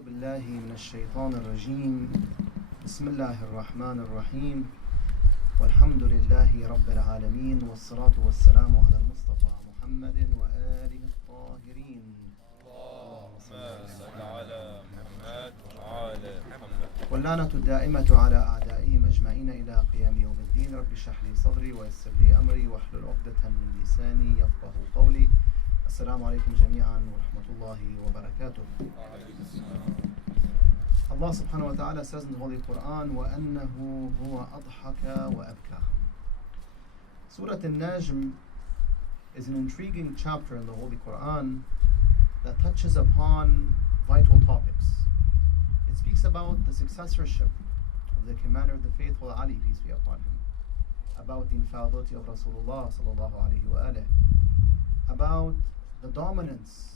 أعوذ بالله من الشيطان الرجيم بسم الله الرحمن الرحيم والحمد لله رب العالمين والصلاة والسلام على المصطفى محمد وآله الطاهرين اللهم صل على محمد وعلى محمد واللعنة الدائمة على أعدائهم أجمعين إلى قيام يوم الدين. رب اشرح لي صدري ويسر لي أمري واحلل عقدة من لساني يفقه قولي. السلام عليكم جميعا ورحمة الله وبركاته. Allah subhanahu wa ta'ala says in the Holy Quran, وَأَنَّهُ هُوَ أَضْحَكَ وَأَبْكَى. Surah Al-Najm is an intriguing chapter in the Holy Quran that touches upon vital topics. It speaks about the successorship of the commander of the faithful, Ali, peace be upon him, about the infallibility of Rasulullah sallallahu alayhi wa alayhi, about the dominance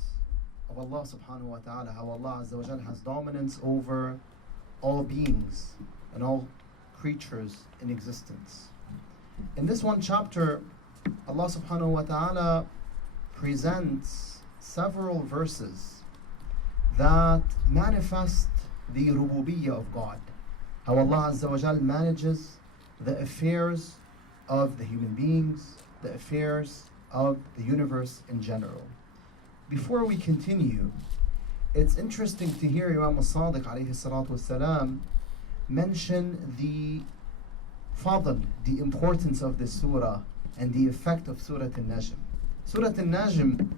of Allah subhanahu wa ta'ala, how Allah azza wa jal has dominance over all beings and all creatures in existence. In this one chapter, Allah subhanahu wa ta'ala presents several verses that manifest the rububiyyah of God, how Allah azza wa jal manages the affairs of the human beings, the affairs of the universe in general. Before we continue, it's interesting to hear Imam al-Sadiq alayhi salatu wasalam mention the fadl, the importance of this surah and the effect of Surah Al-Najm. Surah Al-Najm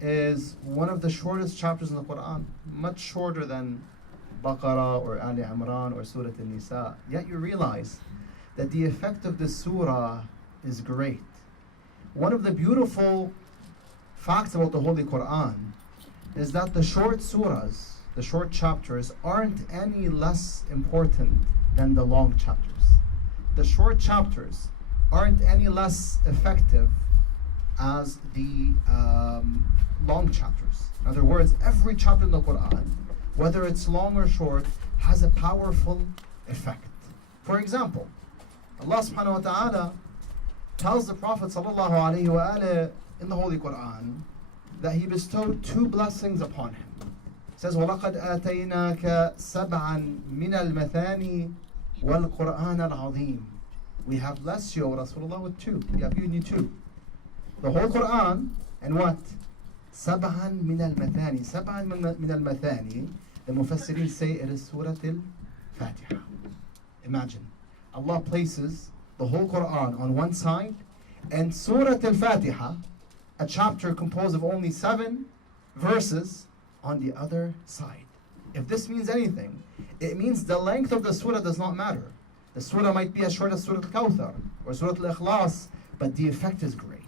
is one of the shortest chapters in the Quran, much shorter than Baqarah or Ali Imran or Surah Al-Nisa. Yet you realize that the effect of this surah is great. One of the beautiful facts about the Holy Quran is that the short surahs, the short chapters, aren't any less important than the long chapters. The short chapters aren't any less effective as the long chapters. In other words, every chapter in the Quran, whether it's long or short, has a powerful effect. For example, Allah subhanahu wa ta'ala tells the Prophet sallallahu alayhi wa alayhi in the Holy Quran that he bestowed two blessings upon him. It says, وَلَقَدْ آتَيْنَاكَ سَبْعًا مِنَ الْمَثَانِي وَالْقُرْآنَ الْعَظِيمِ. We have blessed you, O Rasulullah, with two. We have given you two. The whole Quran and what? سَبْعًا مِنَ الْمَثَانِي. سَبْعًا مِنَ الْمَثَانِي. The Mufassirin say it is Surah Al-Fatiha. Imagine, Allah places the whole Quran on one side and Surah Al-Fatiha, a chapter composed of only 7 verses, on the other side. If this means anything, it means the length of the surah does not matter. The surah might be as short as Surah Al-Kawthar or Surah Al-Ikhlas, but the effect is great.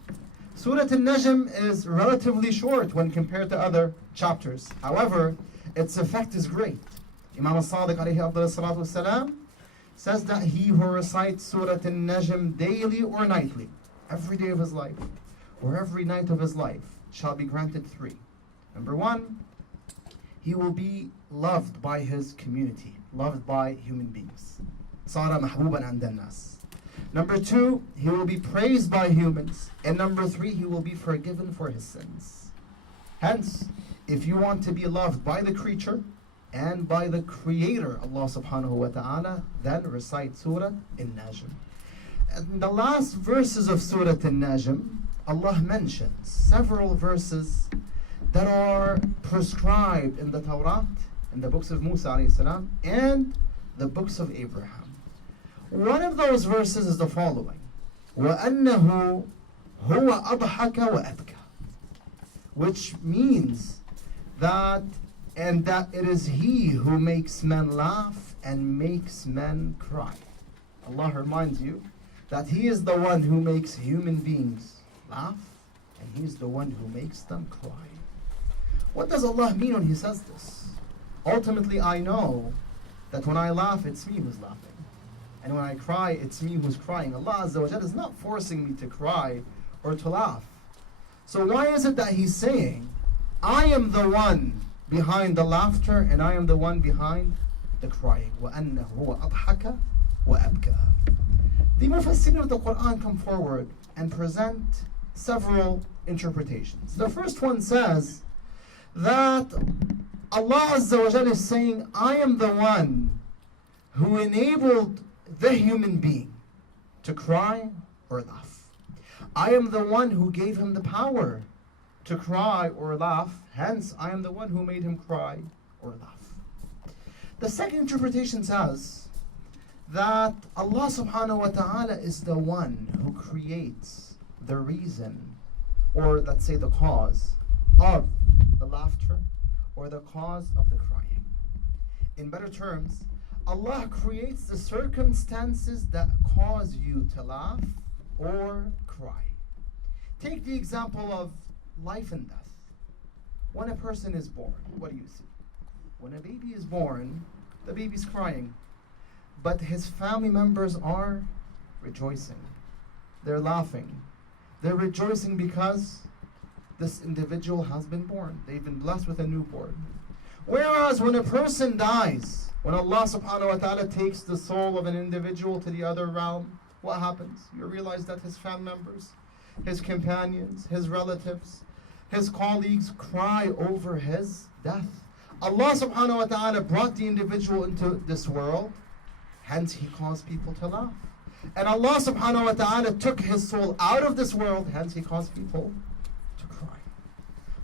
Surah Al-Najm is relatively short when compared to other chapters. However, its effect is great. Imam al-Sadiq alayhi salatu wasalam says that he who recites Surah Al-Najm daily or nightly, every day of his life, or every night of his life, shall be granted 3. Number 1, he will be loved by his community, loved by human beings. Sara mahbuban 'inda an-nas. Number 2, he will be praised by humans. And number 3, he will be forgiven for his sins. Hence, if you want to be loved by the creature and by the Creator, Allah subhanahu wa ta'ala, then recite Surah Al-Najm. In the last verses of Surah Al-Najm, Allah mentions several verses that are prescribed in the Tawrat, in the books of Musa alayhi salam, and the books of Abraham. One of those verses is the following: وَأَنَّهُ هُوَ أَضْحَكَ وَأَبْكَى, which means that it is He who makes men laugh and makes men cry. Allah reminds you that He is the one who makes human beings laugh, and He is the one who makes them cry. What does Allah mean when He says this? Ultimately, I know that when I laugh, it's me who's laughing. And when I cry, it's me who's crying. Allah Azza wa Jalla is not forcing me to cry or to laugh. So why is it that He's saying, I am the one behind the laughter and I am the one behind the crying? وَأَنَّهُ هُوَ أَضْحَكَ وَأَبْكَى. The Mufassirin of the Quran come forward and present several interpretations. The first one says that Allah Azza wa Jalla is saying, I am the one who enabled the human being to cry or laugh. I am the one who gave him the power to cry or laugh. Hence, I am the one who made him cry or laugh. The second interpretation says that Allah subhanahu wa ta'ala is the one who creates the reason, or let's say the cause of the laughter or the cause of the crying. In better terms, Allah creates the circumstances that cause you to laugh or cry. Take the example of life and death. When a person is born, what do you see? When a baby is born, the baby's crying, but his family members are rejoicing. They're laughing. They're rejoicing because this individual has been born. They've been blessed with a newborn. Whereas when a person dies, when Allah subhanahu wa ta'ala takes the soul of an individual to the other realm, what happens? You realize that his family members, his companions, his relatives, his colleagues cry over his death. Allah subhanahu wa ta'ala brought the individual into this world, hence he caused people to laugh. And Allah subhanahu wa ta'ala took his soul out of this world, hence he caused people to cry.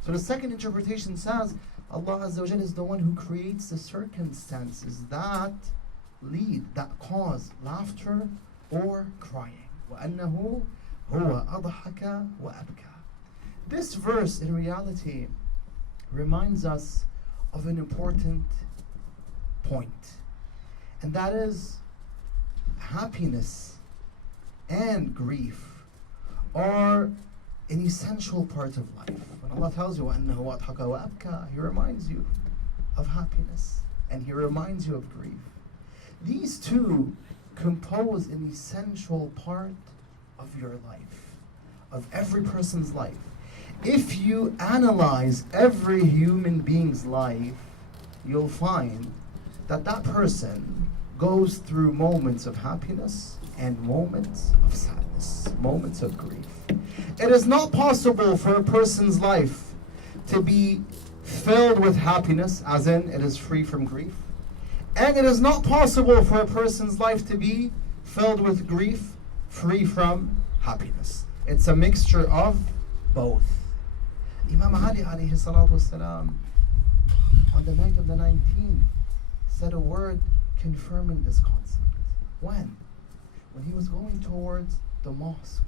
So the second interpretation says, Allah Azza wa Jalla is the one who creates the circumstances that lead, that cause laughter or crying. وَأَنَّهُ هُوَ أَضْحَكَ وَأَبْكَى. This verse in reality reminds us of an important point, and that is happiness and grief are an essential part of life. When Allah tells you وَأَنَّهُ أَضْحَكَ وَأَبْكَى, He reminds you of happiness and He reminds you of grief. These two compose an essential part of your life, of every person's life. If you analyze every human being's life, you'll find that that person goes through moments of happiness and moments of sadness, moments of grief. It is not possible for a person's life to be filled with happiness, as in it is free from grief. And it is not possible for a person's life to be filled with grief, free from happiness. It's a mixture of both. Imam Ali alayhi salatu wasalam, on the night of the 19th, said a word confirming this concept. When? When he was going towards the mosque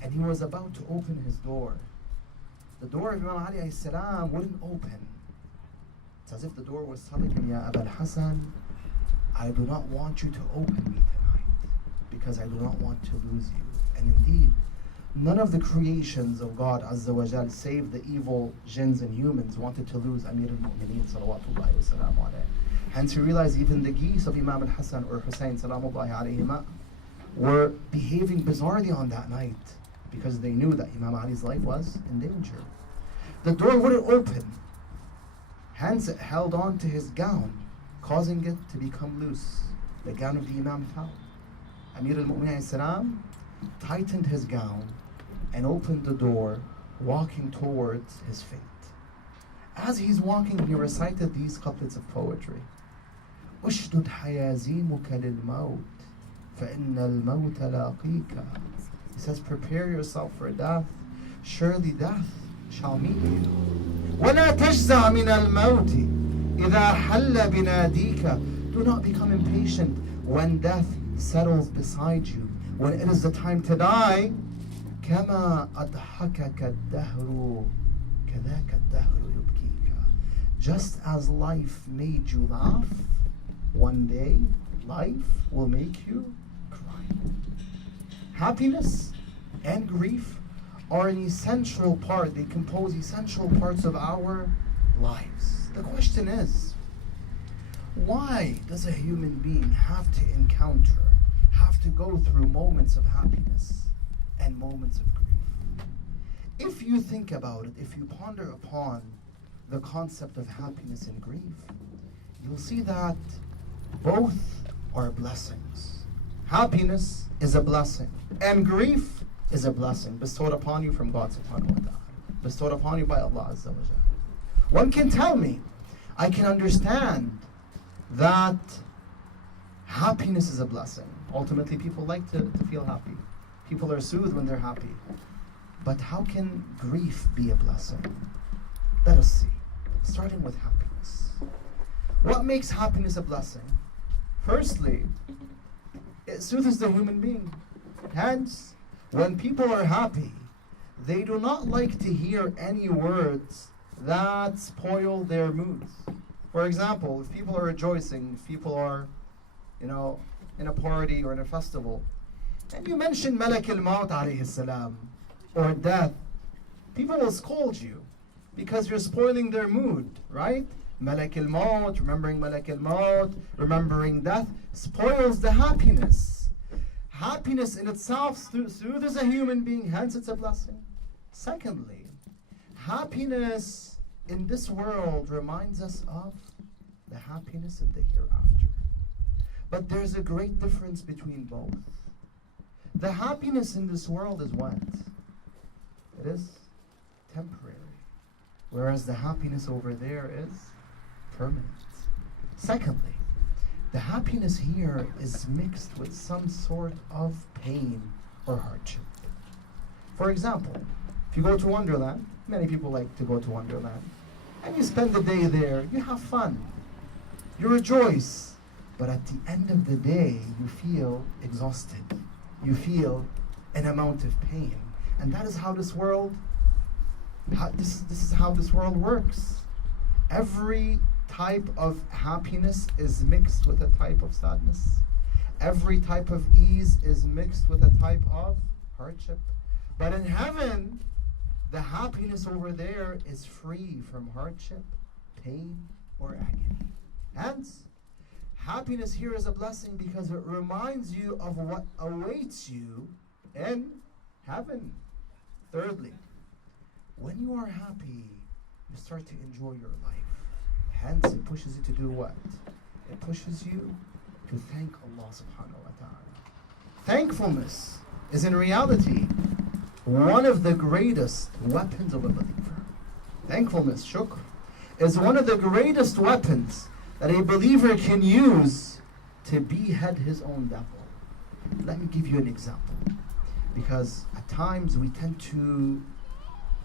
and he was about to open his door. The door of Imam Ali alayhi salam wouldn't open. It's as if the door was telling him, Ya Abul Hasan, I do not want you to open me tonight because I do not want to lose you. And indeed, none of the creations of God Azza wa Jal, save the evil jinns and humans, wanted to lose Amir al-Mu'mineen salawatullahi wa salamu alayhi. Hence you realize even the geese of Imam al-Hasan or Hussein salamullahi alayhima were behaving bizarrely on that night because they knew that Imam Ali's life was in danger. The door wouldn't open. Hence it held on to his gown, causing it to become loose. The gown of the Imam fell. Amir al-Mu'mineen salam tightened his gown and opened the door, walking towards his fate. As he's walking, he recited these couplets of poetry. أشدد حيازيمك للموت فإن الموت لاقيك. He says, prepare yourself for death. Surely death shall meet you. ولا تجزع من الموت إذا حل بناديك. Do not become impatient when death settles beside you. When it is the time to die, كما أضحكك الدهر كذاك الدهر يبكيك. Just as life made you laugh, one day life will make you cry. Happiness and grief are an essential part. They compose essential parts of our lives. The question is, why does a human being have to go through moments of happiness and moments of grief? If you think about it, if you ponder upon the concept of happiness and grief, you'll see that both are blessings. Happiness is a blessing, and grief is a blessing bestowed upon you from God subhanahu wa ta'ala, bestowed upon you by Allah Azza wa Jalla. One can tell me I can understand that happiness is a blessing. Ultimately, people like to feel happy. People are soothed when they're happy. But how can grief be a blessing? Let us see. Starting with happiness. What makes happiness a blessing? Firstly, it soothes the human being. Hence, when people are happy, they do not like to hear any words that spoil their moods. For example, if people are rejoicing, if people are, in a party or in a festival, and you mention Malak al-Maut alayhi salam, or death, people will scold you because you're spoiling their mood, right? Malak al-Maut, remembering Malak al-Maut, remembering death, spoils the happiness. Happiness in itself soothes a human being, hence it's a blessing. Secondly, happiness in this world reminds us of the happiness in the hereafter. But there's a great difference between both. The happiness in this world is what? It is temporary. Whereas the happiness over there is permanent. Secondly, the happiness here is mixed with some sort of pain or hardship. For example, if you go to Wonderland, many people like to go to Wonderland, and you spend the day there, you have fun, you rejoice, but at the end of the day, you feel exhausted. You feel an amount of pain. And that is how this world, this is how this world works. Every type of happiness is mixed with a type of sadness. Every type of ease is mixed with a type of hardship. But in heaven, the happiness over there is free from hardship, pain, or agony. Hence, happiness here is a blessing because it reminds you of what awaits you in heaven. Thirdly, when you are happy, you start to enjoy your life. Hence, it pushes you to do what? It pushes you to thank Allah subhanahu wa ta'ala. Thankfulness is in reality one of the greatest weapons of a believer. Thankfulness, shukr, is one of the greatest weapons that a believer can use to behead his own devil. Let me give you an example. Because at times we tend to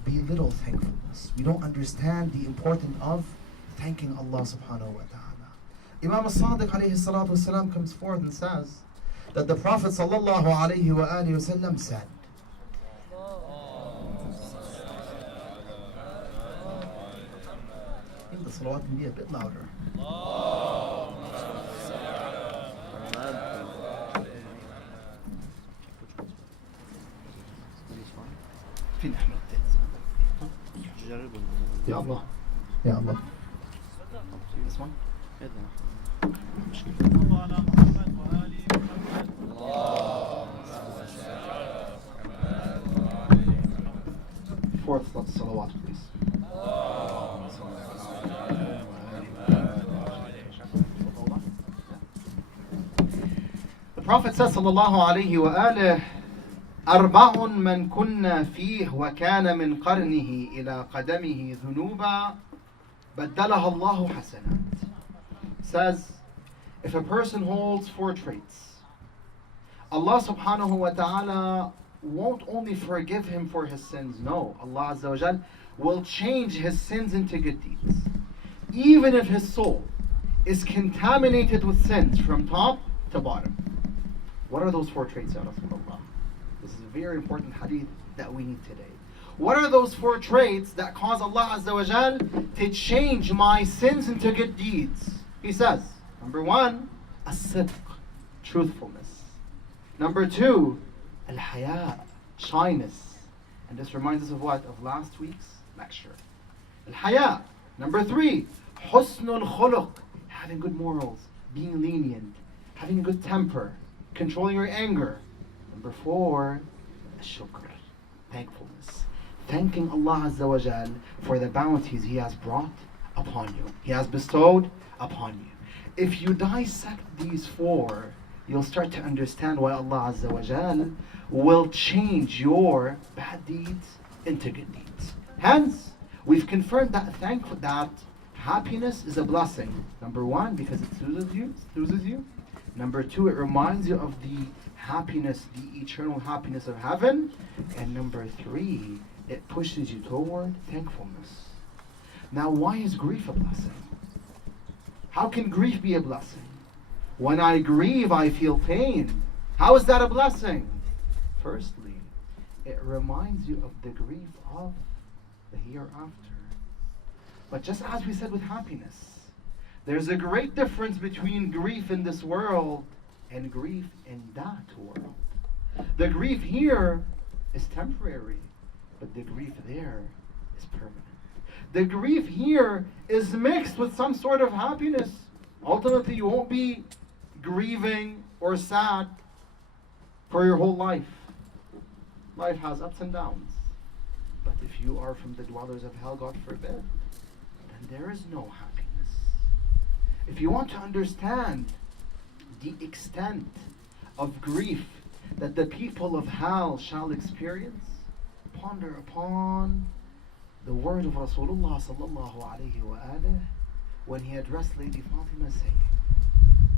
belittle thankfulness. We don't understand the importance of thanking Allah subhanahu wa ta'ala. Imam al-Sadiq alayhi salatu wasalam comes forth and says that the Prophet sallallahu alayhi wa alihi wasallam said, the salawat can be a bit louder. Ya Allah. Ya Allah. This one? Fourth salawat, please. The Prophet says, sallallahu alayhi wa alihi, أربع من كنا فيه وكان من قرنه إلى قدمه ذنوبا بدلها الله حسنات. Says, if a person holds 4 traits, Allah subhanahu wa ta'ala won't only forgive him for his sins, no, Allah azza wa jal will change his sins into good deeds. Even if his soul is contaminated with sins from top to bottom. What are those 4 traits, Ya Rasulullah? This is a very important hadith that we need today. What are those 4 traits that cause Allah Azza wa Jal to change my sins into good deeds? He says, number 1, as-sidq, truthfulness. Number 2, al-haya, shyness. And this reminds us of what? Of last week's lecture. Al-haya. Number 3, husnul khuluq, having good morals, being lenient, having a good temper, controlling your anger. Number 4, shukr, thankfulness. Thanking Allah Azza wa Jal for the bounties He has brought upon you. He has bestowed upon you. If you dissect these 4, you'll start to understand why Allah Azza wa Jal will change your bad deeds into good deeds. Hence, we've confirmed that Happiness is a blessing. Number one, because it soothes you. Number two, it reminds you of the happiness, the eternal happiness of heaven. And number three, it pushes you toward thankfulness. Now, why is grief a blessing? How can grief be a blessing? When I grieve, I feel pain. How is that a blessing? Firstly, it reminds you of the grief of the hereafter. But just as we said with happiness, there's a great difference between grief in this world and grief in that world. The grief here is temporary, but the grief there is permanent. The grief here is mixed with some sort of happiness. Ultimately, you won't be grieving or sad for your whole life. Life has ups and downs. But if you are from the dwellers of hell, God forbid, then there is no happiness. If you want to understand the extent of grief that the people of hell shall experience, ponder upon the word of Rasulullah sallallahu alayhi wa alihi when he addressed Lady Fatima saying,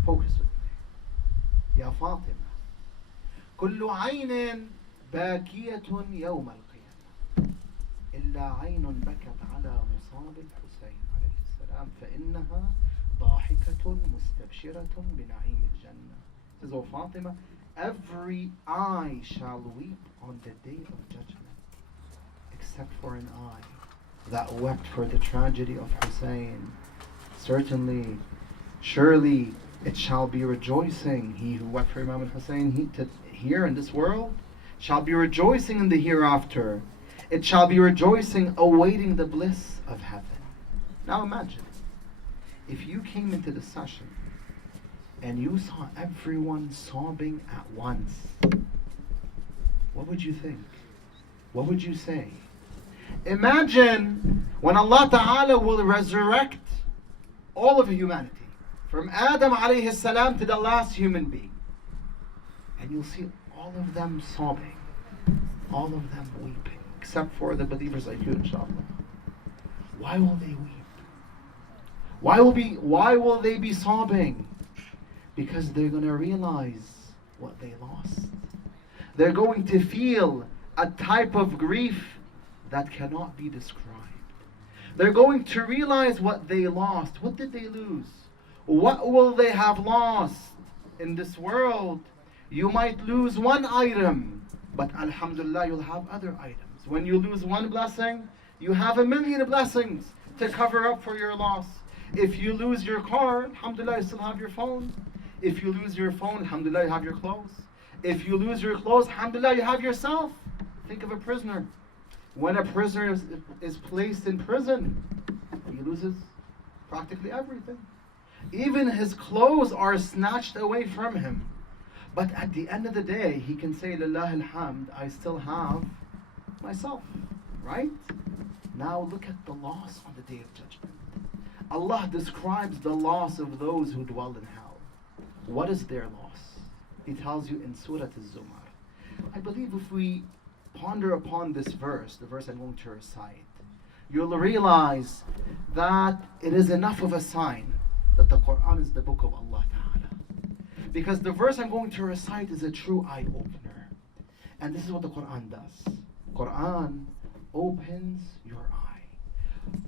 focus with me, Ya Fatima, كل عين باكية يوم القيامة إلا عين بكت على مصاب الحسين عليه السلام فإنها ضاحكة مستبشرة بنعيم الجنة. Says, O Fatima, every eye shall weep on the day of judgment, except for an eye that wept for the tragedy of Hussein. Certainly, surely it shall be rejoicing. He who wept for Imam al-Hussein here in this world shall be rejoicing in the hereafter. It shall be rejoicing, awaiting the bliss of heaven. Now imagine, if you came into the session and you saw everyone sobbing at once, what would you think? What would you say? Imagine when Allah Ta'ala will resurrect all of humanity, from Adam alayhi salam to the last human being, and you'll see all of them sobbing, all of them weeping, except for the believers like you, inshallah. Why will they weep? Why will they be sobbing? Because they're going to realize what they lost. They're going to feel a type of grief that cannot be described. They're going to realize what they lost. What did they lose? What will they have lost? In this world, you might lose one item, but alhamdulillah, you'll have other items. When you lose one blessing, you have 1,000,000 blessings to cover up for your loss. If you lose your car, alhamdulillah, you still have your phone. If you lose your phone, alhamdulillah, you have your clothes. If you lose your clothes, alhamdulillah, you have yourself. Think of a prisoner. When a prisoner is placed in prison, he loses practically everything. Even his clothes are snatched away from him. But at the end of the day, he can say, Lillah alhamd, I still have myself. Right? Now look at the loss on the day of judgment. Allah describes the loss of those who dwell in hell. What is their loss? He tells you in Surah Al-Zumar. I believe if we ponder upon this verse, the verse I'm going to recite, you'll realize that it is enough of a sign that the Quran is the book of Allah Ta'ala. Because the verse I'm going to recite is a true eye-opener. And this is what the Quran does. Quran opens your eye.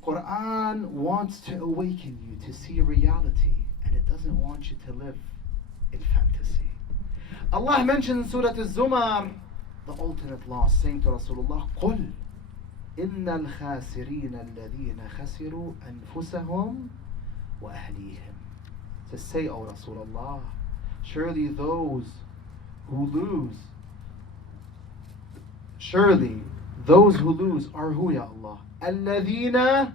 Quran wants to awaken you to see reality, and it doesn't want you to live in fantasy. Allah mentions in Surah Al-Zumar the ultimate loss, saying to Rasulullah, قُلْ إِنَّ الْخَاسِرِينَ الَّذِينَ خَسِرُوا أَنفُسَهُمْ وَأَهْلِيهِمْ. To say, O Rasulullah, surely those who lose are who, Ya Allah? الَّذِينَ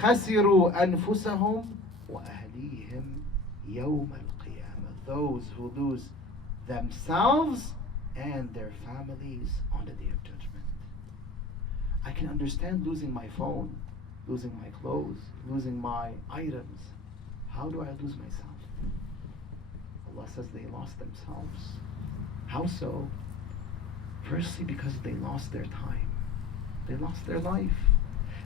خَسِرُوا أَنفُسَهُمْ وَأَهْلِيهِمْ يَوْمَ الْقِيَامَةِ. Those who lose themselves and their families on the day of judgment. I can understand losing my phone, losing my clothes, losing my items. How do I lose myself? Allah says they lost themselves. How so? Firstly, because they lost their time. They lost their life.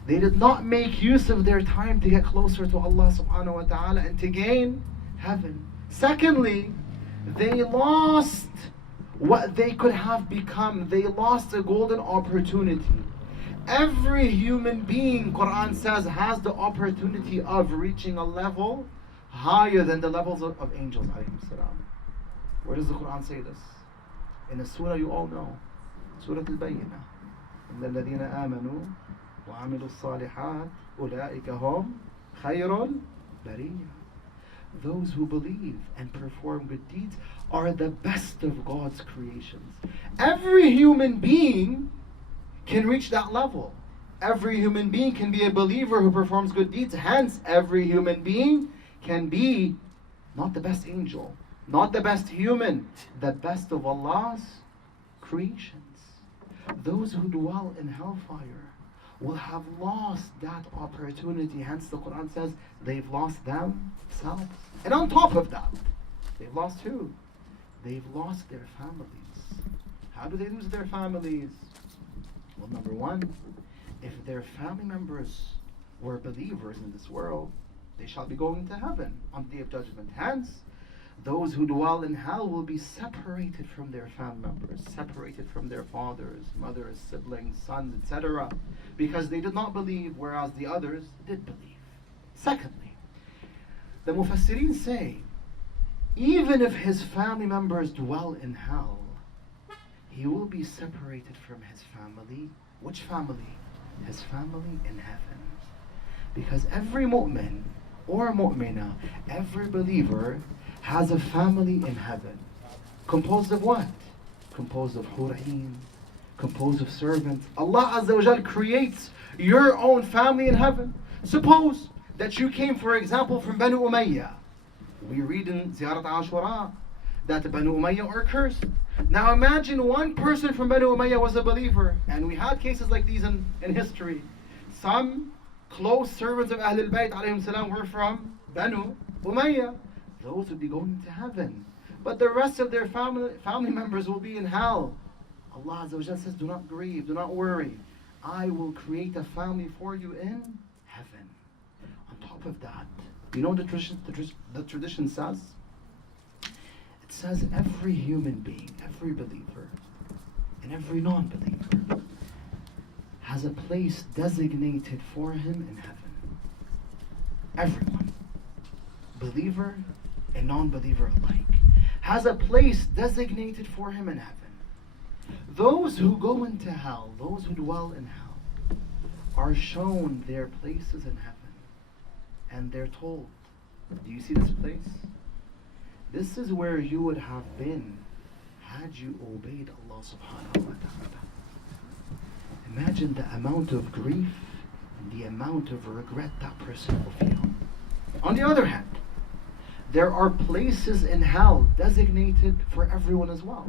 They did not make use of their time to get closer to Allah subhanahu wa ta'ala and to gain heaven. Secondly, they lost what they could have become. They lost a golden opportunity. Every human being, Quran says, has the opportunity of reaching a level higher than the levels of angels. Where does the Quran say this? In a surah you all know, Surah Al-Bayyinah. إِنَّ الَّذِينَ آمَنُوا وَعَمِلُوا الصَّالِحَاتِ أُولَٰئِكَ هُمْ خَيْرُ الْبَرِيَّةِ. Those who believe and perform good deeds are the best of God's creations. Every human being can reach that level. Every human being can be a believer who performs good deeds. Hence, every human being can be not the best angel, not the best human, the best of Allah's creations. Those who dwell in hellfire will have lost that opportunity. Hence the Quran says they've lost themselves. And on top of that, they've lost who? They've lost their families. How do they lose their families? Well, number one, if their family members were believers in this world, they shall be going to heaven on the day of judgment. Hence, those who dwell in hell will be separated from their family members, separated from their fathers, mothers, siblings, sons, etc., because they did not believe, whereas the others did believe. Secondly, the Mufassirin say, even if his family members dwell in hell, he will be separated from his family. Which family? His family in heaven. Because every mu'min or mu'mina, every believer has a family in heaven. Composed of what? Composed of hura'in, composed of servants. Allah Azza wa Jal creates your own family in heaven. Suppose that you came, for example, from Banu Umayyah. We read in Ziyarat Ashura that Banu Umayyah are cursed. Now imagine one person from Banu Umayyah was a believer, and we had cases like these in history. Some close servants of Ahlul Bayt alayhim salam were from Banu Umayyah. Those would be going to heaven. But the rest of their family members will be in hell. Allah Azza wa Jalla says, do not grieve, do not worry. I will create a family for you in heaven. On top of that, you know what the tradition says? It says every human being, every believer, and every non-believer has a place designated for him in heaven. Everyone, believer and non-believer alike, has a place designated for him in heaven. Those who go into hell, those who dwell in hell, are shown their places in heaven. And they're told, do you see this place? This is where you would have been had you obeyed Allah subhanahu wa ta'ala. Imagine the amount of grief and the amount of regret that person will feel. On the other hand, there are places in hell designated for everyone as well.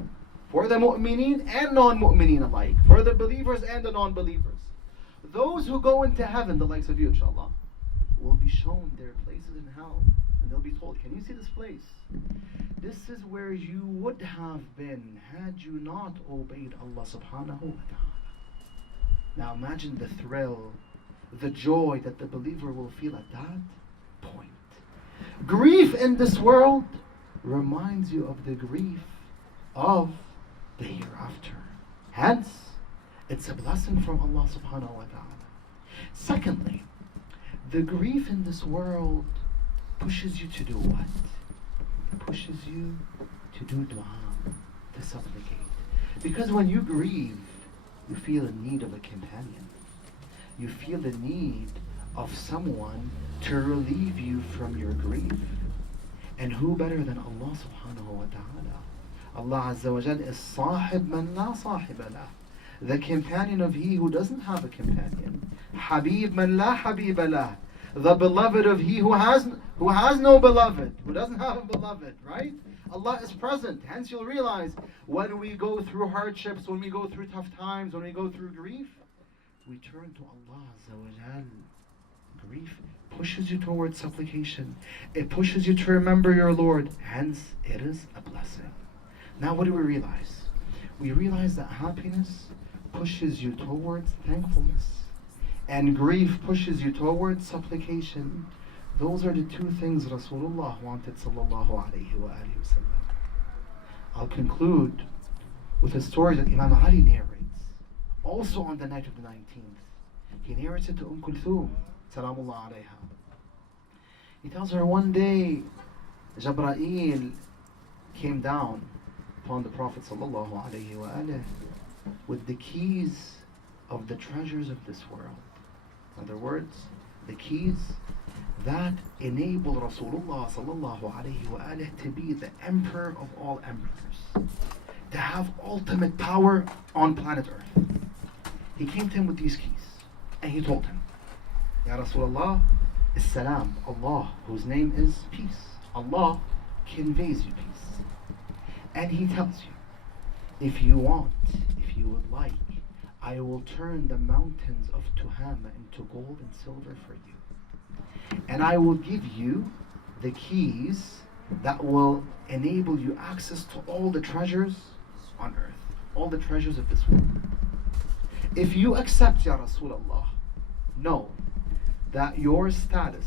For the mu'mineen and non-mu'mineen alike. For the believers and the non-believers. Those who go into heaven, the likes of you, inshallah, will be shown their places in hell. And they'll be told, can you see this place? This is where you would have been had you not obeyed Allah subhanahu wa ta'ala. Now imagine the thrill, the joy that the believer will feel at that point. Grief in this world reminds you of the grief of the hereafter. Hence, it's a blessing from Allah subhanahu wa ta'ala. Secondly, the grief in this world pushes you to do what? It pushes you to do dua, to supplicate. Because when you grieve, you feel the need of a companion. You feel the need of someone to relieve you from your grief. And who better than Allah subhanahu wa ta'ala? Allah Azza wa Jal is sahib man la sahiba lah. The companion of he who doesn't have a companion. Habib man la habiba lah. The beloved of he who has no beloved, who doesn't have a beloved, right? Allah is present. Hence you'll realize when we go through hardships, when we go through tough times, when we go through grief, we turn to Allah Azza wa Jal. Grief pushes you towards supplication. It pushes you to remember your Lord. Hence, it is a blessing. Now what do we realize? We realize that happiness pushes you towards thankfulness. and grief pushes you towards supplication. Those are the two things Rasulullah wanted sallallahu alayhi wa alihi wa sallam. I'll conclude with a story that Imam Ali narrates, also on the night of the 19th. He narrates it to Kulthum, salamullah alayha. He tells her one day, Jabra'il came down upon the Prophet sallallahu alayhi wa alihi with the keys of the treasures of this world. In other words, the keys that enable Rasulullah sallallahu alayhi wa alihi to be the emperor of all emperors, to have ultimate power on planet Earth. He came to him with these keys and he told him, Ya Rasulullah, As-Salam, Allah, whose name is peace. Allah conveys you peace. And he tells you, if you want, if you would like, I will turn the mountains of Tuhama into gold and silver for you. And I will give you the keys that will enable you access to all the treasures on earth, all the treasures of this world. If you accept, Ya Rasulullah, know that your status,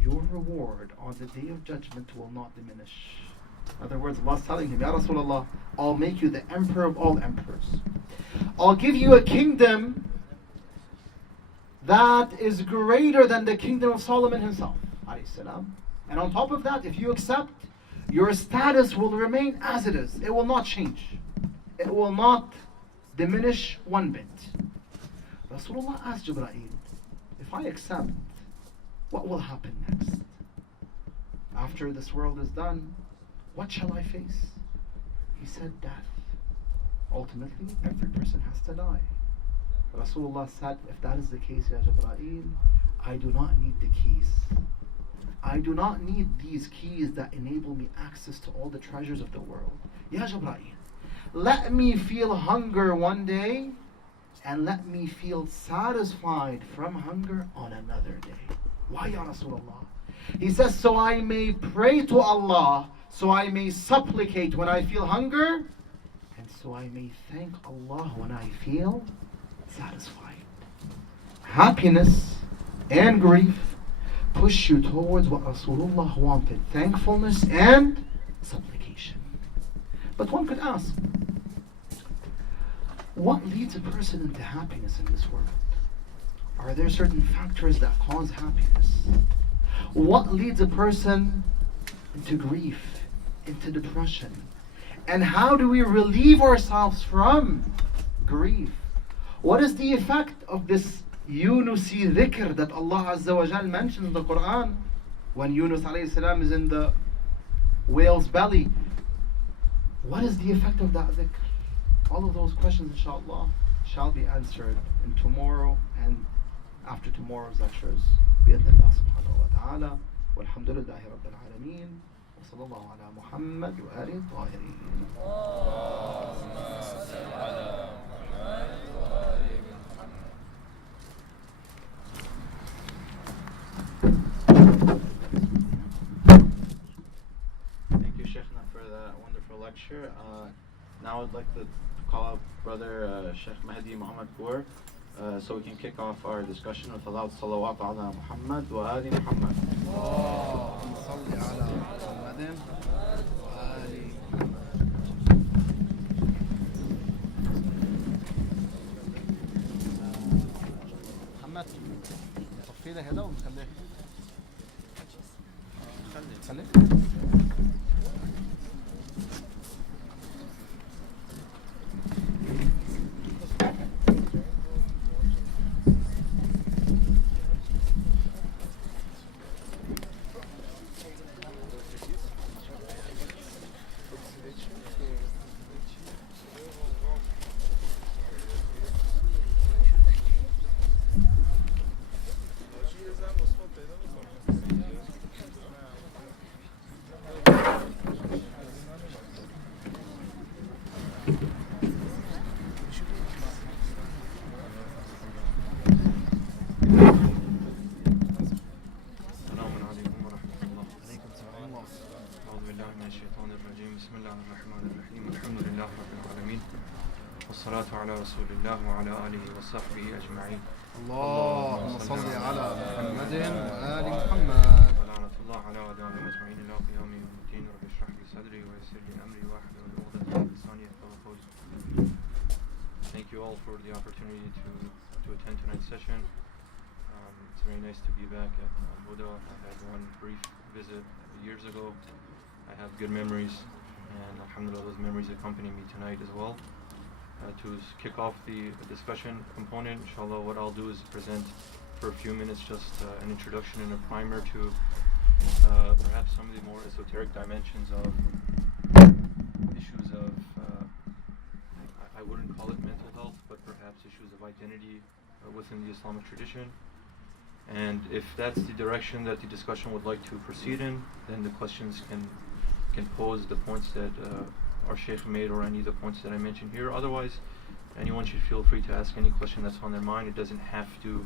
your reward on the day of judgment will not diminish. In other words, Allah is telling him, Ya Rasulullah, I'll make you the emperor of all emperors. I'll give you a kingdom that is greater than the kingdom of Solomon himself, alayhi salam. And on top of that, if you accept, your status will remain as it is. It will not change. It will not diminish one bit. Rasulullah asked Jibreel, if I accept, what will happen next? After this world is done, what shall I face? He said, death. Ultimately, every person has to die. Rasulullah said, if that is the case, Ya Jibreel, I do not need the keys. I do not need these keys that enable me access to all the treasures of the world. Ya Jibreel, let me feel hunger one day and let me feel satisfied from hunger on another day. Why, Ya Rasulullah? He says, so I may pray to Allah, so I may supplicate when I feel hunger, and so I may thank Allah when I feel satisfied. Happiness and grief push you towards what Rasulullah wanted, thankfulness and supplication. But one could ask, what leads a person into happiness in this world? Are there certain factors that cause happiness? What leads a person into grief, into depression? And how do we relieve ourselves from grief? What is the effect of this Yunusi dhikr that Allah Azza wa Jal mentions in the Quran? When Yunus alayhi salam is in the whale's belly, what is the effect of that dhikr? All of those questions, inshallah, shall be answered in tomorrow and after tomorrow's lectures. بإذن الله سبحانه وتعالى والحمد لله رب العالمين وصلى الله على محمد وآله الطاهرين. Thank you, Sheikh, for that wonderful lecture. Now I'd like to call up Brother Sheikh Mahdi Mohamadpour so we can kick off our discussion with a loud salawat ala Muhammad wa ali Muhammad. اللهم صل على محمد وآل محمد. طفي له هذا ونخليه. خليه. رسول الله وعلى آله وصحبه أجمعين. اللهم صل على محمد وآل محمد. ولعنة الله على أعدائنا أجمعين إلى قيام يوم الدين. رب اشرح لي صدري ويسر لي أمري واحلل عقدة من لساني يفقهوا قولي. Thank you all for the opportunity to attend tonight's session. It's very nice to be back at Al-Huda. I had one brief visit years ago. I have good memories, and alhamdulillah, those memories accompany me tonight as well. To kick off the discussion component, inshallah, what I'll do is present for a few minutes just an introduction and a primer to perhaps some of the more esoteric dimensions of issues of, I wouldn't call it mental health, but perhaps issues of identity within the Islamic tradition. And if that's the direction that the discussion would like to proceed in, then the questions can pose the points that our Sheikh made or any of the points that I mentioned here. Otherwise, anyone should feel free to ask any question that's on their mind. It doesn't have to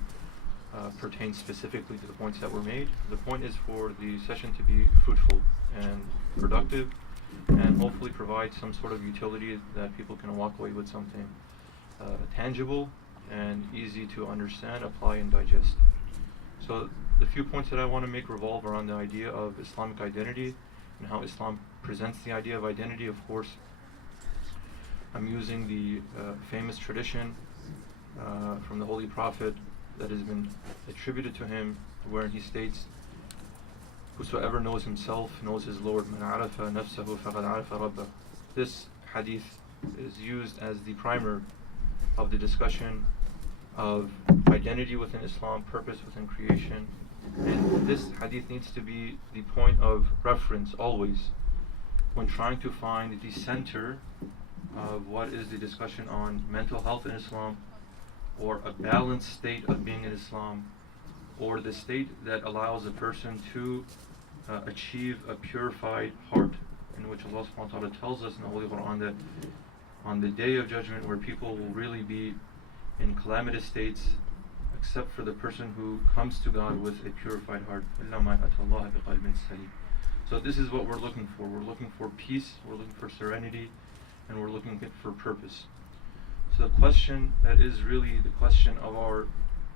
pertain specifically to the points that were made. The point is for the session to be fruitful and productive and hopefully provide some sort of utility that people can walk away with something tangible and easy to understand, apply, and digest. So the few points that I want to make revolve around the idea of Islamic identity and how Islam presents the idea of identity. Of course, I'm using the famous tradition from the Holy Prophet that has been attributed to him, where he states, "Whosoever knows himself knows his Lord. Man arafa nafsahu faqad arafa rabbah." This hadith is used as the primer of the discussion of identity within Islam, purpose within creation. And this hadith needs to be the point of reference always when trying to find the center of what is the discussion on mental health in Islam, or a balanced state of being in Islam, or the state that allows a person to achieve a purified heart, in which Allah subhanahu wa ta'ala tells us in the Holy Quran that on the day of judgment, where people will really be in calamitous states, except for the person who comes to God with a purified heart. So this is what we're looking for. We're looking for peace, we're looking for serenity, and we're looking for purpose. So the question that is really the question of our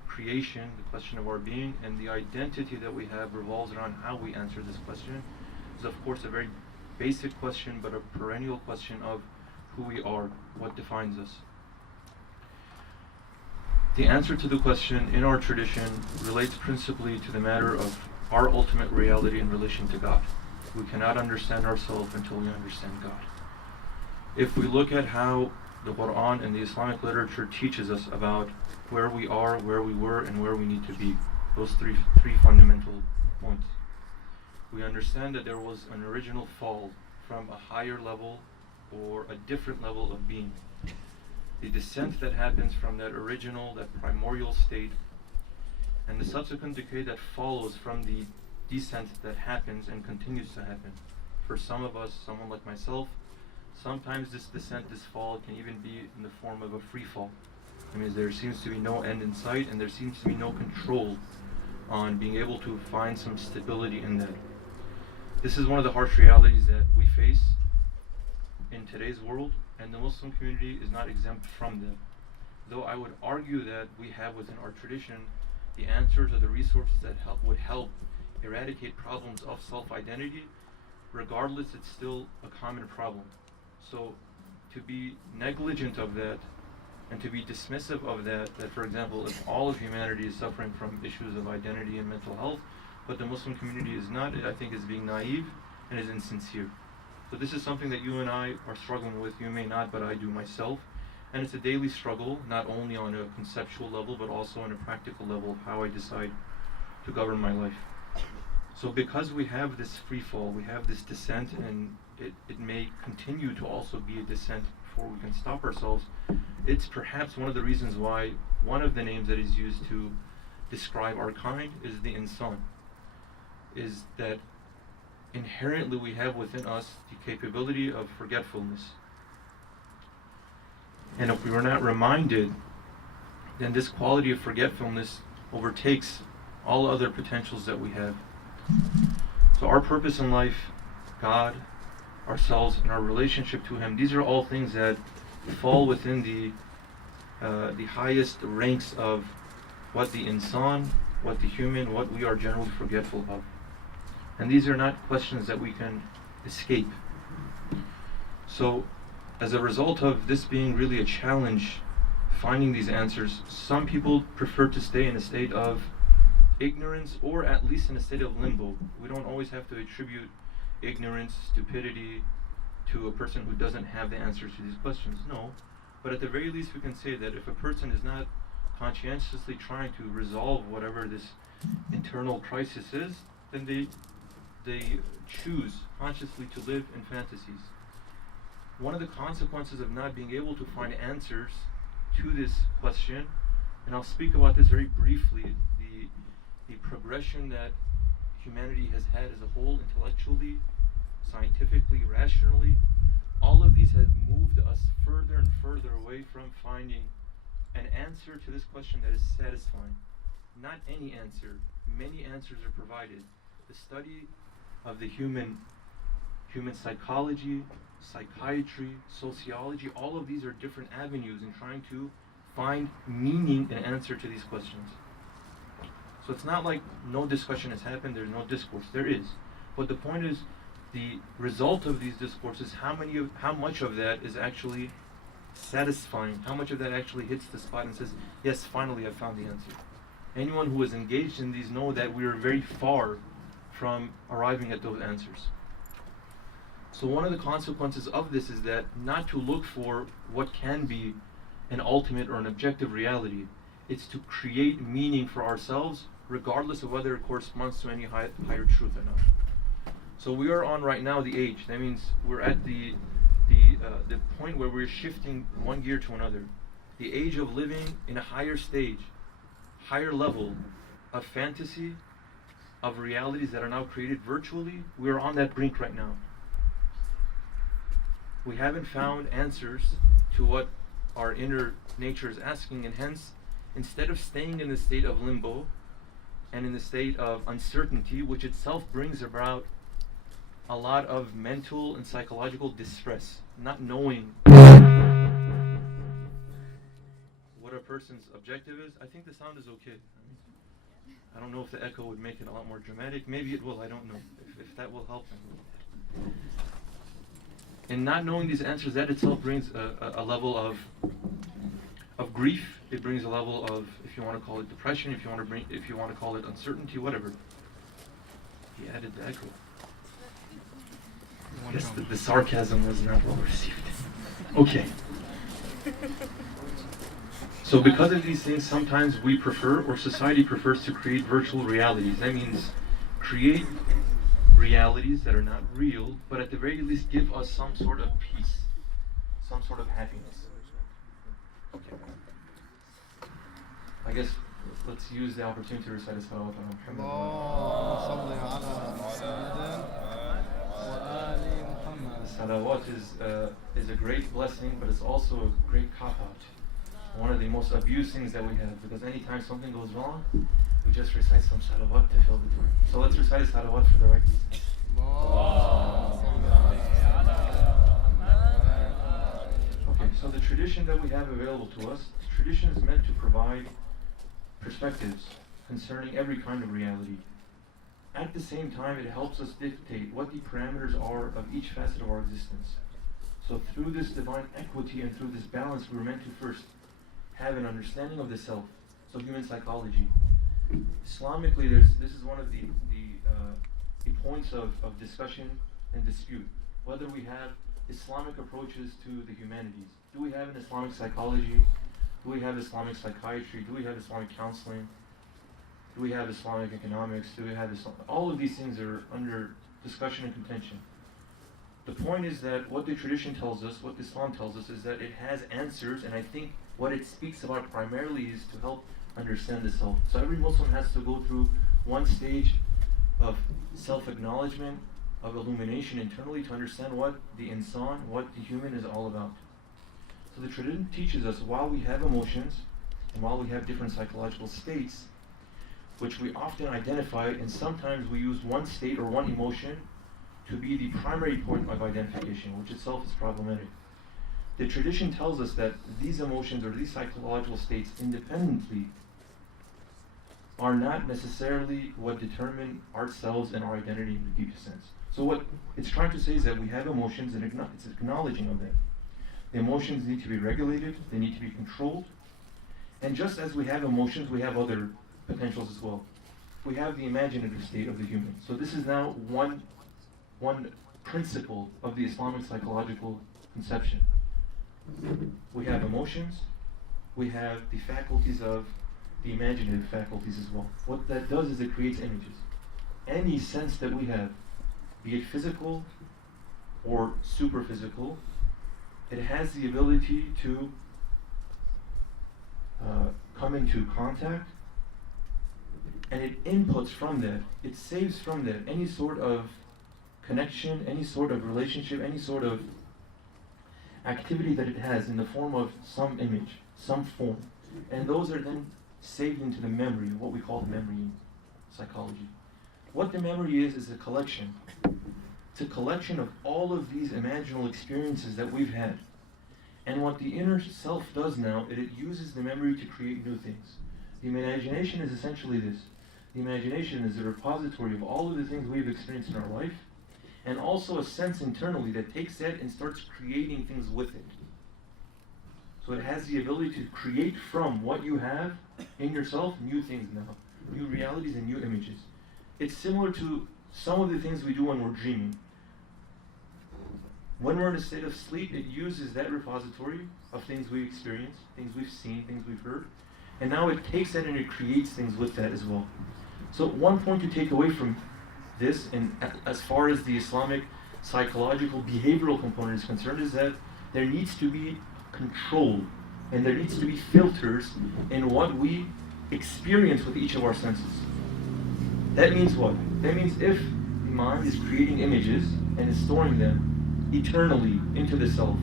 creation, the question of our being, and the identity that we have revolves around how we answer this question. It's of course a very basic question, but a perennial question of who we are, what defines us. The answer to the question in our tradition relates principally to the matter of our ultimate reality in relation to God. We cannot understand ourselves until we understand God. If we look at how the Quran and the Islamic literature teaches us about where we are, where we were, and where we need to be, those three fundamental points, we understand that there was an original fall from a higher level or a different level of being. The descent that happens from that original, that primordial state, and the subsequent decay that follows from the descent that happens and continues to happen. For some of us, someone like myself, sometimes this descent, this fall, can even be in the form of a free fall. I mean, there seems to be no end in sight, and there seems to be no control on being able to find some stability in that. This is one of the harsh realities that we face in today's world, and the Muslim community is not exempt from them. Though I would argue that we have within our tradition the answers or the resources that would help eradicate problems of self-identity. Regardless, it's still a common problem. So to be negligent of that and to be dismissive of that for example, if all of humanity is suffering from issues of identity and mental health, but the Muslim community is not, I think is being naive and is insincere. So this is something that you and I are struggling with. You may not, but I do myself. And it's a daily struggle, not only on a conceptual level, but also on a practical level of how I decide to govern my life. So because we have this free fall, we have this descent, and it may continue to also be a descent before we can stop ourselves, it's perhaps one of the reasons why one of the names that is used to describe our kind is the insan, is that inherently we have within us the capability of forgetfulness. And if we were not reminded, then this quality of forgetfulness overtakes all other potentials that we have. So our purpose in life, God, ourselves, and our relationship to Him, these are all things that fall within the the highest ranks of what the insan, what the human, what we are generally forgetful of. And these are not questions that we can escape. So, as a result of this being really a challenge, finding these answers, some people prefer to stay in a state of ignorance, or at least in a state of limbo. We don't always have to attribute ignorance, stupidity to a person who doesn't have the answers to these questions. No. But at the very least, we can say that if a person is not conscientiously trying to resolve whatever this internal crisis is, then they choose consciously to live in fantasies. One of the consequences of not being able to find answers to this question, and I'll speak about this very briefly, the progression that humanity has had as a whole, intellectually, scientifically, rationally, all of these have moved us further and further away from finding an answer to this question that is satisfying. Not any answer. Many answers are provided. The study of the human psychology, psychiatry, sociology, all of these are different avenues in trying to find meaning and answer to these questions. So it's not like no discussion has happened, there's no discourse. There is. But the point is, the result of these discourses, how much of that is actually satisfying, how much of that actually hits the spot and says, yes, finally I found the answer. Anyone who is engaged in these know that we are very far from arriving at those answers. So one of the consequences of this is that not to look for what can be an ultimate or an objective reality. It's to create meaning for ourselves, regardless of whether it corresponds to any higher truth or not. So we are on right now the age. That means we're at the point where we're shifting one gear to another. The age of living in a higher stage, higher level of fantasy, of realities that are now created virtually. We're on that brink right now. We haven't found answers to what our inner nature is asking, and hence, instead of staying in the state of limbo and in the state of uncertainty, which itself brings about a lot of mental and psychological distress, not knowing what a person's objective is. I think the sound is okay. I don't know if the echo would make it a lot more dramatic. Maybe it will, I don't know. If that will help. And not knowing these answers, that itself brings a level of grief. It brings a level of, if you want to call it depression, if you want to call it uncertainty, whatever. He added the echo. Yes, the sarcasm was not well received. Okay. So because of these things, sometimes we prefer, or society prefers, to create virtual realities. That means create realities that are not real, but at the very least give us some sort of peace, some sort of happiness. Okay. I guess let's use the opportunity to recite a salawat on Muhammad. The salawat is a great blessing, but it's also a great cop-out. One of the most abused things that we have, because anytime something goes wrong, we just recite some salawat to fill the door. So let's recite a salawat for the right reasons. Okay, so the tradition that we have available to us, tradition is meant to provide perspectives concerning every kind of reality. At the same time, it helps us dictate what the parameters are of each facet of our existence. So through this divine equity and through this balance, we're meant to first have an understanding of the self, so human psychology. Islamically, this is one of the points of discussion and dispute, whether we have Islamic approaches to the humanities. Do we have an Islamic psychology? Do we have Islamic psychiatry? Do we have Islamic counseling? Do we have Islamic economics? Do we have all of these things are under discussion and contention. The point is that what the tradition tells us, what Islam tells us, is that it has answers, and I think what it speaks about primarily is to help understand the self. So every Muslim has to go through one stage of self-acknowledgement, of illumination internally, to understand what the insan, what the human is all about. So the tradition teaches us, while we have emotions, and while we have different psychological states, which we often identify, and sometimes we use one state or one emotion to be the primary point of identification, which itself is problematic. the tradition tells us that these emotions or these psychological states independently are not necessarily what determine ourselves and our identity in the deepest sense. So what it's trying to say is that we have emotions and it's acknowledging of them. The emotions need to be regulated, they need to be controlled. And just as we have emotions, we have other potentials as well. We have the imaginative state of the human. So this is now one principle of the Islamic psychological conception. We have emotions, we have the faculties of the imaginative faculties as well. What that does is it creates images. Any sense that we have, be it physical or super physical, it has the ability to come into contact, and it inputs from that, it saves from that any sort of connection, any sort of relationship, any sort of activity that it has in the form of some image, some form. And those are then saved into the memory, what we call the memory in psychology. What the memory is a collection. It's a collection of all of these imaginal experiences that we've had. And what the inner self does now, it uses the memory to create new things. The imagination is essentially this. The imagination is a repository of all of the things we've experienced in our life, and also a sense internally that takes that and starts creating things with it. So it has the ability to create from what you have in yourself new things now, new realities and new images. It's similar to some of the things we do when we're dreaming. When we're in a state of sleep, it uses that repository of things we've experienced, things we've seen, things we've heard, and now it takes that and it creates things with that as well. So one point to take away from this, and as far as the Islamic psychological behavioral component is concerned, is that there needs to be control and there needs to be filters in what we experience with each of our senses. That means what? That means if the mind is creating images and is storing them eternally into the self,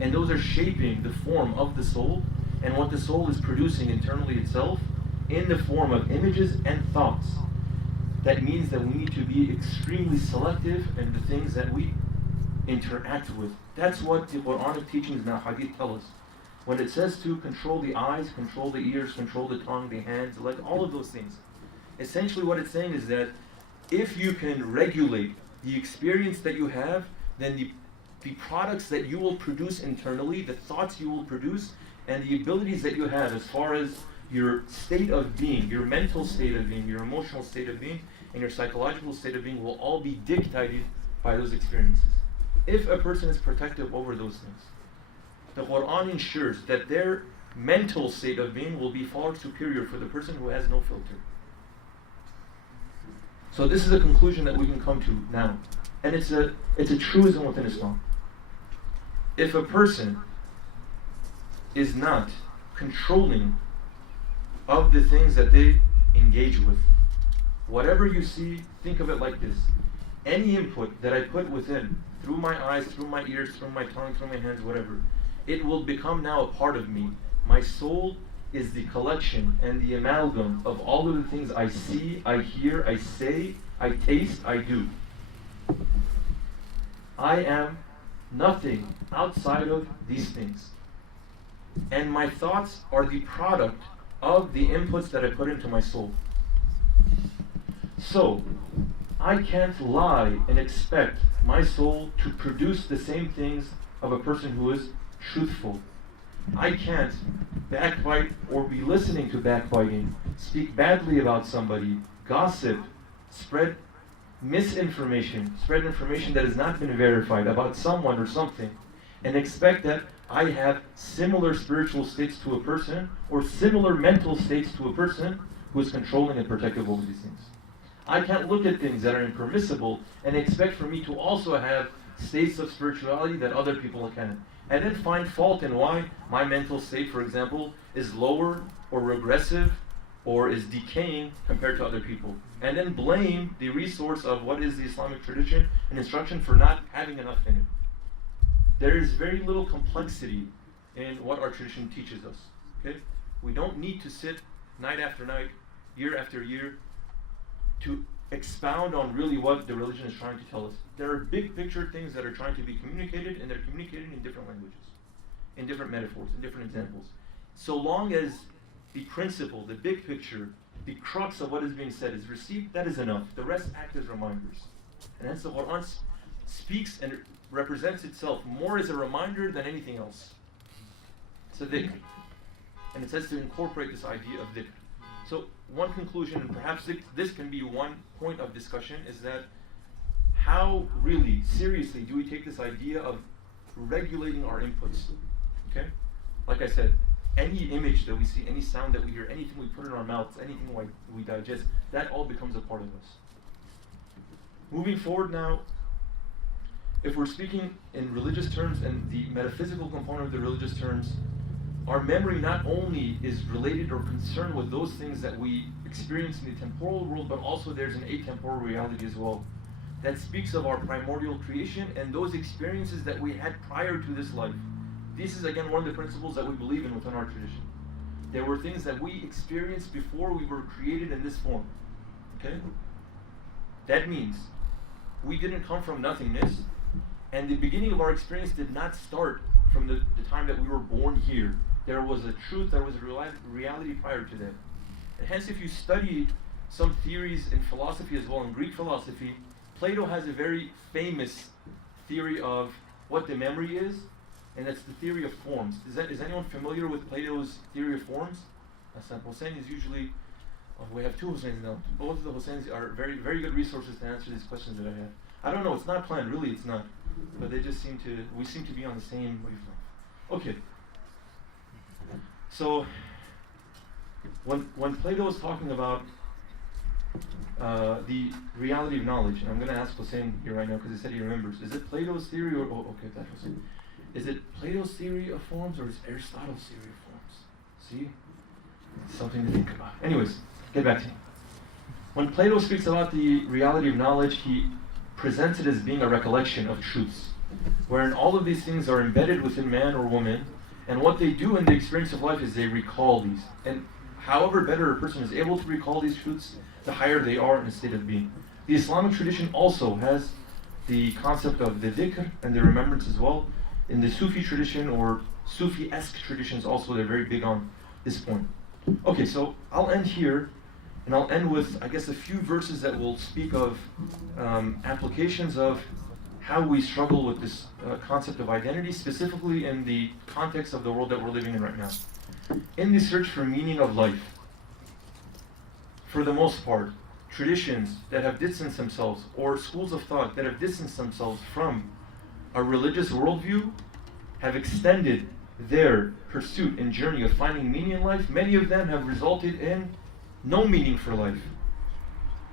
and those are shaping the form of the soul and what the soul is producing internally itself in the form of images and thoughts, that means that we need to be extremely selective in the things that we interact with. That's what the Quranic teachings and Hadith tell us. When it says to control the eyes, control the ears, control the tongue, the hands, like all of those things, essentially what it's saying is that if you can regulate the experience that you have, then the products that you will produce internally, the thoughts you will produce, and the abilities that you have as far as your state of being, your mental state of being, your emotional state of being, and your psychological state of being will all be dictated by those experiences. If a person is protective over those things, the Quran ensures that their mental state of being will be far superior for the person who has no filter. So this is a conclusion that we can come to now. And it's a truism within Islam. If a person is not controlling of the things that they engage with, whatever you see, think of it like this. Any input that I put within, through my eyes, through my ears, through my tongue, through my hands, whatever, it will become now a part of me. My soul is the collection and the amalgam of all of the things I see, I hear, I say, I taste, I do. I am nothing outside of these things. And my thoughts are the product of the inputs that I put into my soul. So, I can't lie and expect my soul to produce the same things of a person who is truthful. I can't backbite or be listening to backbiting, speak badly about somebody, gossip, spread misinformation, spread information that has not been verified about someone or something, and expect that I have similar spiritual states to a person or similar mental states to a person who is controlling and protective over these things. I can't look at things that are impermissible and expect for me to also have states of spirituality that other people can, and then find fault in why my mental state, for example, is lower or regressive or is decaying compared to other people, and then blame the resource of what is the Islamic tradition and instruction for not having enough in it. There is very little complexity in what our tradition teaches us. Okay? We don't need to sit night after night, year after year, to expound on really what the religion is trying to tell us. There are big picture things that are trying to be communicated, and they're communicated in different languages. in different metaphors, in different examples. So long as the principle, the big picture, the crux of what is being said is received, that is enough. The rest act as reminders. And hence the Quran speaks and represents itself more as a reminder than anything else. It's a dhikr. And it says to incorporate this idea of dhikr. So one conclusion, and perhaps this can be one point of discussion, is that how really, seriously do we take this idea of regulating our inputs? Okay? Like I said, any image that we see, any sound that we hear, anything we put in our mouths, anything we digest, that all becomes a part of us. Moving forward now, if we're speaking in religious terms and the metaphysical component of the religious terms, our memory not only is related or concerned with those things that we experience in the temporal world, but also there's an atemporal reality as well that speaks of our primordial creation and those experiences that we had prior to this life. This is again one of the principles that we believe in within our tradition. There were things that we experienced before we were created in this form. Okay? That means we didn't come from nothingness, and the beginning of our experience did not start from the time that we were born here. There was a truth, there was a reality prior to that. And hence, if you study some theories in philosophy as well, in Greek philosophy, Plato has a very famous theory of what the memory is, and that's the theory of forms. Is anyone familiar with Plato's theory of forms? Hassan Hussein is usually, we have two Husseins now. Both of the Husseins are very, very good resources to answer these questions that I have. I don't know, it's not planned, really it's not. But they just we seem to be on the same wavelength. Okay. So, when Plato is talking about the reality of knowledge, and I'm going to ask Hussein here right now because he said he remembers. Is it Plato's theory or, okay, that's Hussein. Is it Plato's theory of forms or is it Aristotle's theory of forms? See? It's something to think about. Anyways, get back to him. When Plato speaks about the reality of knowledge, he presents it as being a recollection of truths, wherein all of these things are embedded within man or woman, and what they do in the experience of life is they recall these. And however better a person is able to recall these truths, the higher they are in a state of being. The Islamic tradition also has the concept of the dhikr and the remembrance as well. In the Sufi tradition or Sufi-esque traditions also, they're very big on this point. Okay, so I'll end here, and I'll end with, I guess, a few verses that will speak of applications of how we struggle with this concept of identity, specifically in the context of the world that we're living in right now. In the search for meaning of life, for the most part, traditions that have distanced themselves, or schools of thought that have distanced themselves from a religious worldview, have extended their pursuit and journey of finding meaning in life. Many of them have resulted in no meaning for life.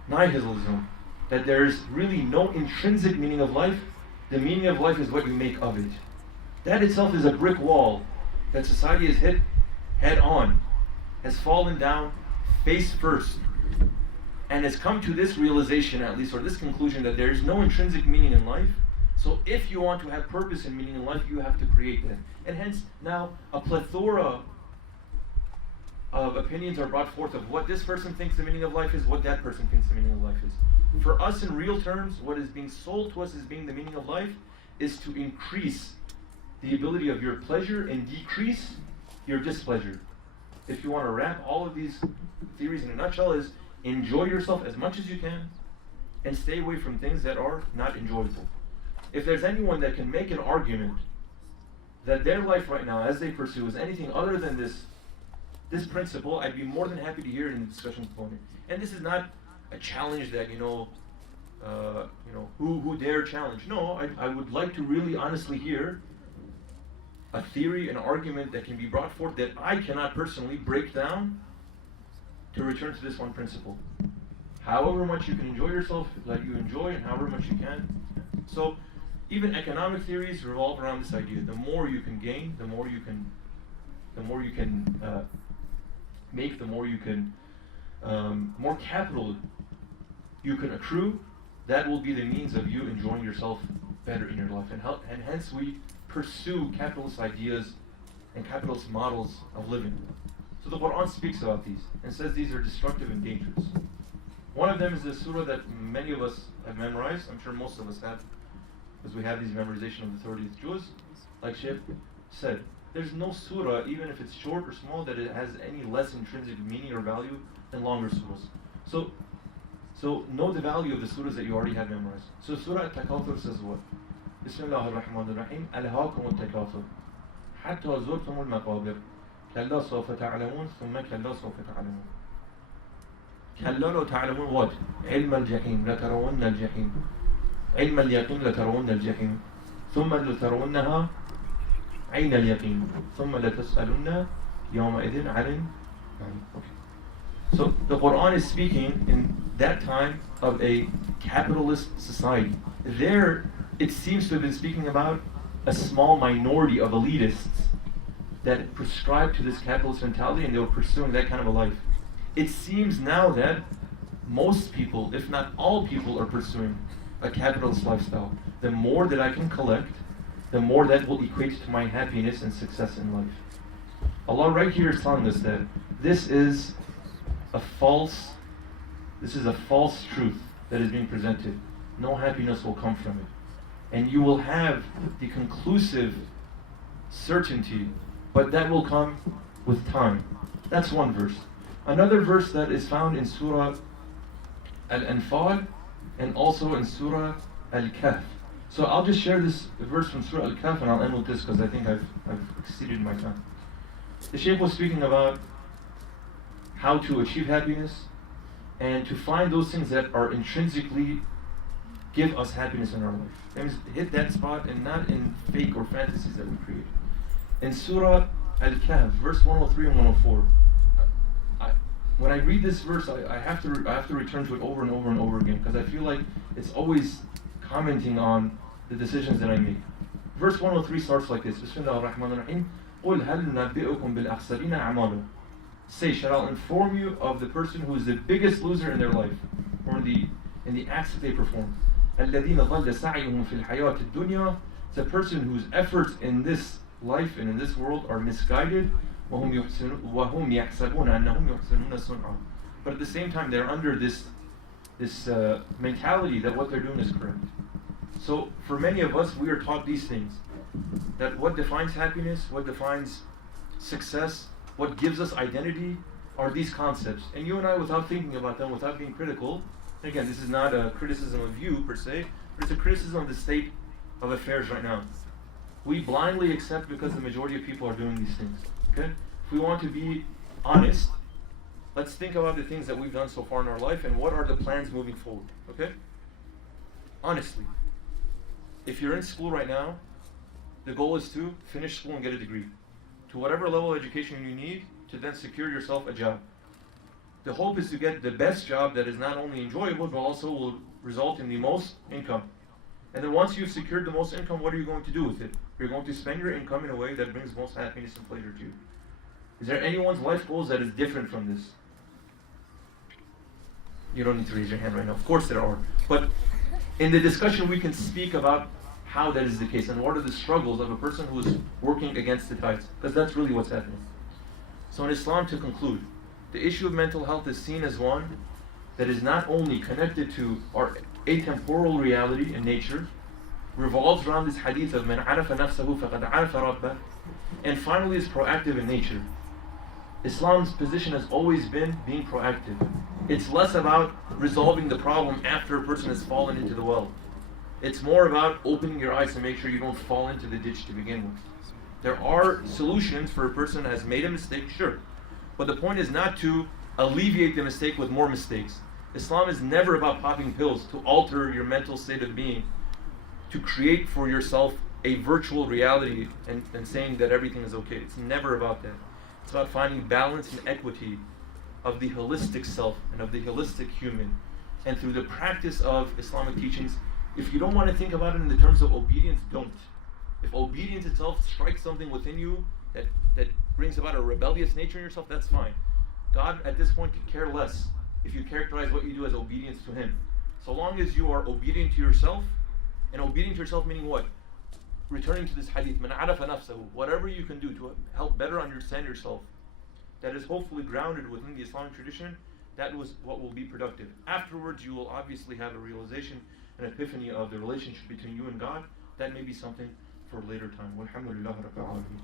Nihilism, that there's really no intrinsic meaning of life. The meaning of life is what you make of it. That itself is a brick wall that society has hit head on, has fallen down face first, and has come to this realization, at least, or this conclusion, that there is no intrinsic meaning in life. So if you want to have purpose and meaning in life, you have to create that. And hence, now, a plethora of opinions are brought forth of what this person thinks the meaning of life is, what that person thinks the meaning of life is. For us, in real terms, what is being sold to us as being the meaning of life is to increase the ability of your pleasure and decrease your displeasure. If you want to wrap all of these theories in a nutshell, is enjoy yourself as much as you can and stay away from things that are not enjoyable. If there's anyone that can make an argument that their life right now, as they pursue, is anything other than this principle, I'd be more than happy to hear it in the discussion component. And this is not a challenge that, who dare challenge. No, I would like to really honestly hear a theory, an argument that can be brought forth that I cannot personally break down to return to this one principle. However much you can enjoy yourself, let you enjoy, and however much you can. So, even economic theories revolve around this idea. The more you can gain, the more you can make, the more you can, more capital you can accrue. That will be the means of you enjoying yourself better in your life, and hence we pursue capitalist ideas and capitalist models of living. So the Quran speaks about these and says these are destructive and dangerous. One of them is the surah that many of us have memorized. I'm sure most of us have, because we have these memorization of the 30th juz. Like Sheikh said, There's no surah, even if it's short or small, that it has any less intrinsic meaning or value than longer surahs. So know the value of the surahs that you already have memorized. So Surah Al-Takathur says what? Bismillah ar-Rahman ar-Rahim. Alhaakum al-Takathur. Hatta zurtum al-Maqabir. Kalla sawfa ta'alamun. Thumma kalla sawfa ta'alamun. Kalla lo ta'alamun what? Ilm al-Jahim. La tarawunna al-Jahim. Ilm al-Yaqin. La tarawunna al-Jahim. Thumma la tarawunnaha. Ayn al-Yaqin. Thumma la tas'alunna. Yawma idin arin. Okay. So the Quran is speaking in that time of a capitalist society. There, it seems to have been speaking about a small minority of elitists that prescribed to this capitalist mentality, and they were pursuing that kind of a life. It seems now that most people, if not all people, are pursuing a capitalist lifestyle. The more that I can collect, the more that will equate to my happiness and success in life. Allah right here is telling us that this is a false truth that is being presented. No happiness will come from it. And you will have the conclusive certainty, but that will come with time. That's one verse. Another verse that is found in Surah Al-Anfal and also in Surah Al-Kahf. So I'll just share this verse from Surah Al-Kahf and I'll end with this because I think I've exceeded my time. The Sheikh was speaking about how to achieve happiness and to find those things that are intrinsically give us happiness in our life. That means hit that spot and not in fake or fantasies that we create. In Surah Al-Kahf, verse 103 and 104, when I read this verse, I have to return to it over and over and over again because I feel like it's always commenting on the decisions that I make. Verse 103 starts like this: Bismillah ar-Rahman ar-Rahim. قُلْ هَلْ نَبِّئُكُمْ بِالْأَخْسَرِينَ أَعْمَالًا. Say, shall I inform you of the person who is the biggest loser in their life, or in the acts that they perform? الَّذِينَ ضَلَّ سَعْيُهُمْ فِي الْحَيَاةِ الدُّنْيَا. It's a person whose efforts in this life and in this world are misguided. وَهُمْ يَحْسَبُونَ أَنَّهُمْ يُحْسِنُونَ صُنْعًا. But at the same time, they're under this mentality that what they're doing is correct. So for many of us, we are taught these things. That what defines happiness, what defines success, what gives us identity are these concepts. And you and I, without thinking about them, without being critical, and again, this is not a criticism of you per se, but it's a criticism of the state of affairs right now. We blindly accept because the majority of people are doing these things. Okay? If we want to be honest, let's think about the things that we've done so far in our life and what are the plans moving forward. Okay? Honestly. If you're in school right now, the goal is to finish school and get a degree. To whatever level of education you need to then secure yourself a job. The hope is to get the best job that is not only enjoyable but also will result in the most income. And then once you've secured the most income, what are you going to do with it? You're going to spend your income in a way that brings most happiness and pleasure to you. Is there anyone's life goals that is different from this? You don't need to raise your hand right now. Of course there are. But in the discussion we can speak about how that is the case and what are the struggles of a person who is working against the tides, because that's really what's happening. So in Islam, to conclude, the issue of mental health is seen as one that is not only connected to our atemporal reality and nature, revolves around this hadith of man arafa nafsahu faqad arafa rabbah, and finally is proactive in nature. Islam's position has always been being proactive. It's less about resolving the problem after a person has fallen into the well. It's more about opening your eyes to make sure you don't fall into the ditch to begin with. There are solutions for a person that has made a mistake, sure. But the point is not to alleviate the mistake with more mistakes. Islam is never about popping pills to alter your mental state of being, to create for yourself a virtual reality and saying that everything is okay. It's never about that. It's about finding balance and equity of the holistic self and of the holistic human. And through the practice of Islamic teachings, if you don't want to think about it in the terms of obedience, don't. If obedience itself strikes something within you that brings about a rebellious nature in yourself, that's fine. God at this point could care less if you characterize what you do as obedience to Him. So long as you are obedient to yourself, and obedient to yourself meaning what? Returning to this hadith, man arafa nafsahu, whatever you can do to help better understand yourself, that is hopefully grounded within the Islamic tradition, that was what will be productive. Afterwards, you will obviously have a realization, an epiphany of the relationship between you and God. That may be something for a later time. Walhamdulillah Rabbil Alameen.